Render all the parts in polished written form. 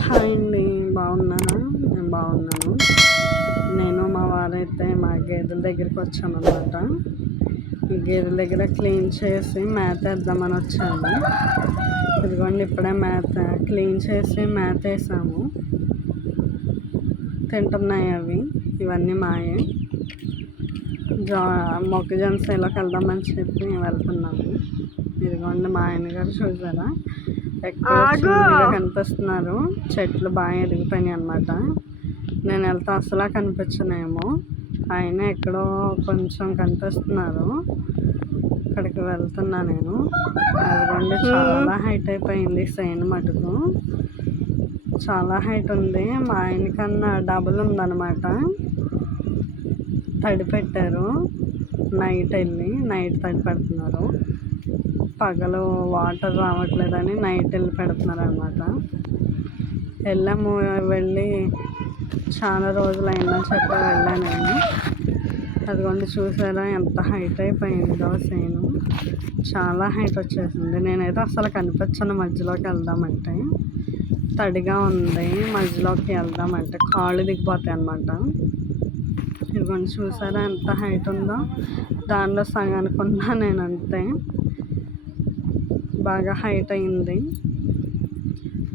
Hi అండి. బాగున్నారా? నేను బాగున్నాను. నేను మా వారైతే మా గేదెల దగ్గరికి వచ్చామన్నమాట. ఈ గేదెల దగ్గర క్లీన్ చేసి మేత వేద్దామని వచ్చాము. ఇదిగోండి ఇప్పుడే మేత క్లీన్ చేసి మేత వేసాము. తింటున్నాయి అవి. ఇవన్నీ మాయే. మొక్కజొన్న చేలోకి వెళ్దామని చెప్పి వెళ్తున్నాము. ఇదిగోండి మా ఆయన గారు చూసారా ఎక్కడ కనిపిస్తున్నారు. చెట్లు బాగా ఎదిగిపోయినాయి అన్నమాట. నేను వెళ్తే అసలు కనిపించనేమో. ఆయన ఎక్కడో కొంచెం కనిపిస్తున్నారు. అక్కడికి వెళ్తున్నా నేను. అదిగోండి చాలా హైట్ అయిపోయింది సేను మటుకు. చాలా హైట్ ఉంది. మా ఆయన కన్నా డబుల్ ఉందన్నమాట. తడి పెట్టారు. నైట్ తడి పెడుతున్నారు. పగలు వాటర్ రావట్లేదని నైట్ వెళ్ళి పెడుతున్నారు అనమాట. వెళ్ళి చాలా రోజులు అయిందని చెప్పి వెళ్ళాను నేను. అదిగోండి చూసారా ఎంత హైట్ అయిపోయిందో సేను. చాలా హైట్ వచ్చేసింది. నేనైతే అసలు కనిపించను మధ్యలోకి వెళ్దామంటే. తడిగా ఉంది. మధ్యలోకి వెళ్దామంటే కాళ్ళు దిగిపోతాయి అన్నమాట. ఇదిగోండి చూసారా ఎంత హైట్ ఉందో. దానిలో సగానికి ఉన్నా నేను అంతే. బాగా హైట్ అయింది.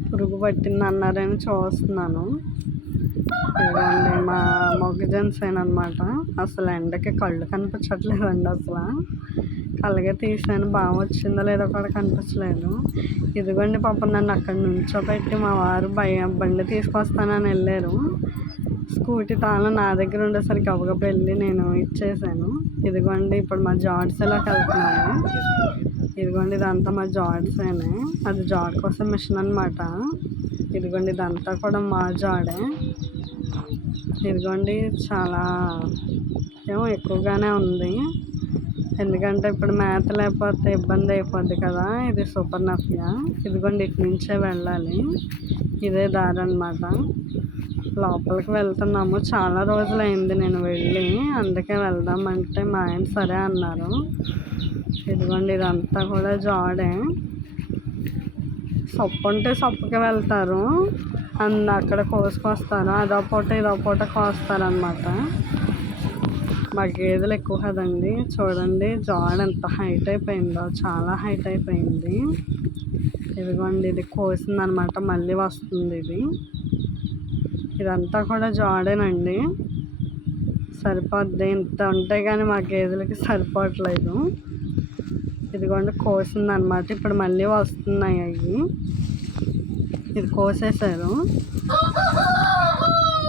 పురుగు పట్టింది అన్నారని చూస్తున్నాను. ఇదిగోండి మా మొక్కజొన్న అనమాట. అసలు ఎండకి కళ్ళు కనిపించట్లేదండి. అసలు కళ్ళగా తీసాను. బాగా వచ్చిందో లేదో కూడా కనిపించలేదు. ఇదిగోండి పాపం నన్ను అక్కడ నుంచోబెట్టి మా వారు బండి తీసుకొస్తానని వెళ్ళారు. స్కూటీ తాళం నా దగ్గర ఉండేసరికి గబగబా వెళ్ళి నేను ఇచ్చేసాను. ఇదిగోండి ఇప్పుడు మా జాడ్స్లోకి వెళ్తున్నాను. ఇదిగోండి ఇదంతా మా జాడ్సేనే. అది జాడ్ కోసం మిషన్ అనమాట. ఇదిగోండి ఇదంతా కూడా మా జాడే. ఇదిగోండి చాలా ఏమో ఎక్కువగానే ఉంది. ఎందుకంటే ఇప్పుడు మేత లేకపోతే ఇబ్బంది అయిపోద్ది కదా. ఇది సూపర్ నఫియా. ఇదిగోండి ఇటు నుంచే వెళ్ళాలి. ఇదే దారి అన్నమాట. లోపలికి వెళ్తున్నాము. చాలా రోజులు అయింది నేను వెళ్ళి. అందుకే వెళ్దామంటే మా ఆయన సరే అన్నారు. ఇదిగోండి ఇదంతా కూడా జాడే. సొప్పు ఉంటే సొప్పుకి వెళ్తారు. అక్కడ కోసుకొస్తారు. అదో పూట కోస్తారు అన్నమాట. మా గేదెలు ఎక్కువ కదండి. చూడండి జాడ ఎంత హైట్ అయిపోయిందో. చాలా హైట్ అయిపోయింది. ఇదిగోండి ఇది కోసిందనమాట. మళ్ళీ వస్తుంది ఇది. ఇదంతా కూడా జాడేనండి. సరిపోద్ది. ఇంత ఉంటే కానీ మా గేదెలకి సరిపోవట్లేదు. ఇదిగోండి కోసిందనమాట. ఇప్పుడు మళ్ళీ వస్తున్నాయి అవి. ఇది కోసేసారు.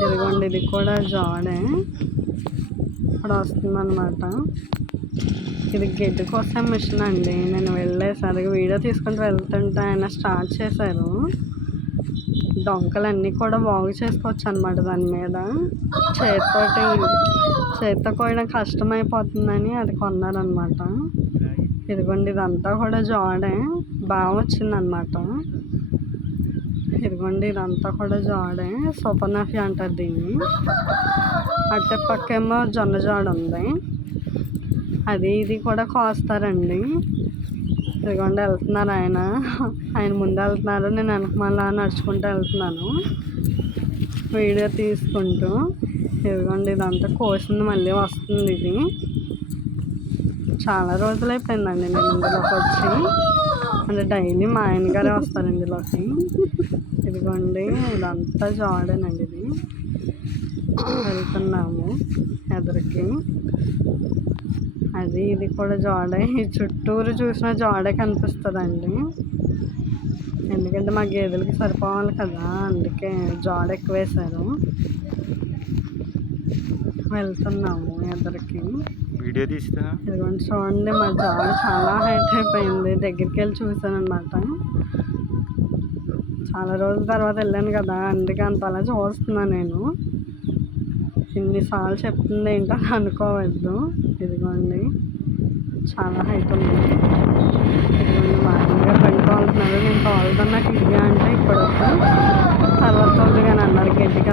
ఇదిగోండి ఇది కూడా జాడే. ఇప్పుడు వస్తుందన్నమాట. ఇది గడ్డి కోసం మిషన్ అండి. నేను వెళ్ళేసరికి వీడియో తీసుకుంటూ వెళ్తుంటే ఆయన స్టార్ట్ చేశారు. డొంకలన్నీ కూడా బాగు చేసుకోవచ్చు అనమాట దాని మీద. చేతితో కోయడం కష్టమైపోతుందని అది కొన్నారనమాట. ఇదిగోండి ఇదంతా కూడా జాడే. బాగా వచ్చిందనమాట. ఇదిగోండి ఇదంతా కూడా జాడే. సూపర్ నఫియా అంటారు దీన్ని. అట్టే పక్కేమో జొన్న జాడ ఉంది. అది ఇది కూడా కోస్తారండి. ఇదిగోండి వెళ్తున్నారు ఆయన ముందు వెళ్తున్నారు. నేను వెనక మళ్ళా నడుచుకుంటూ వెళ్తున్నాను వీడియో తీసుకుంటూ. ఇదిగోండి ఇదంతా కోసింది మళ్ళీ వస్తుంది ఇది. చాలా రోజులు అయిపోయిందండి నేను ఇందులోకి వచ్చి. అంటే డైలీ మా ఆయన గారే వస్తారు ఇందులోకి. ఇదిగోండి ఇదంతా జాడేనండి. ఇది వెళ్తున్నాము ఎదురుకి. అది ఇది కూడా జాడే. చుట్టూరు చూసిన జాడే కనిపిస్తుందండి. ఎందుకంటే మా గేదెలకి సరిపోవాలి కదా. అందుకే జాడ ఎక్కువ వేశారు. వెళ్తున్నాము ఎదురుకి. వీడియో తీస్తా. ఇదిగోండి చూడండి మా జాడ చాలా హైట్ అయిపోయింది. దగ్గరికి వెళ్ళి చూసాను అనమాట. చాలా రోజుల తర్వాత వెళ్ళాను కదా. అందుకే అంతలా చూస్తున్నాను నేను. ఇన్నిసార్లు చెప్తుంది ఏంటో అనుకోవద్దు. ఇదిగోండి చాలా హైట్ ఉంది. ఇదిగోండి మా ఆయన బండి తోలుతున్నారు. నేను తోలుతున్నా కిడ్గా అంటే ఇప్పుడు తర్వాత తోలుగా అన్నారు గడ్డిగా.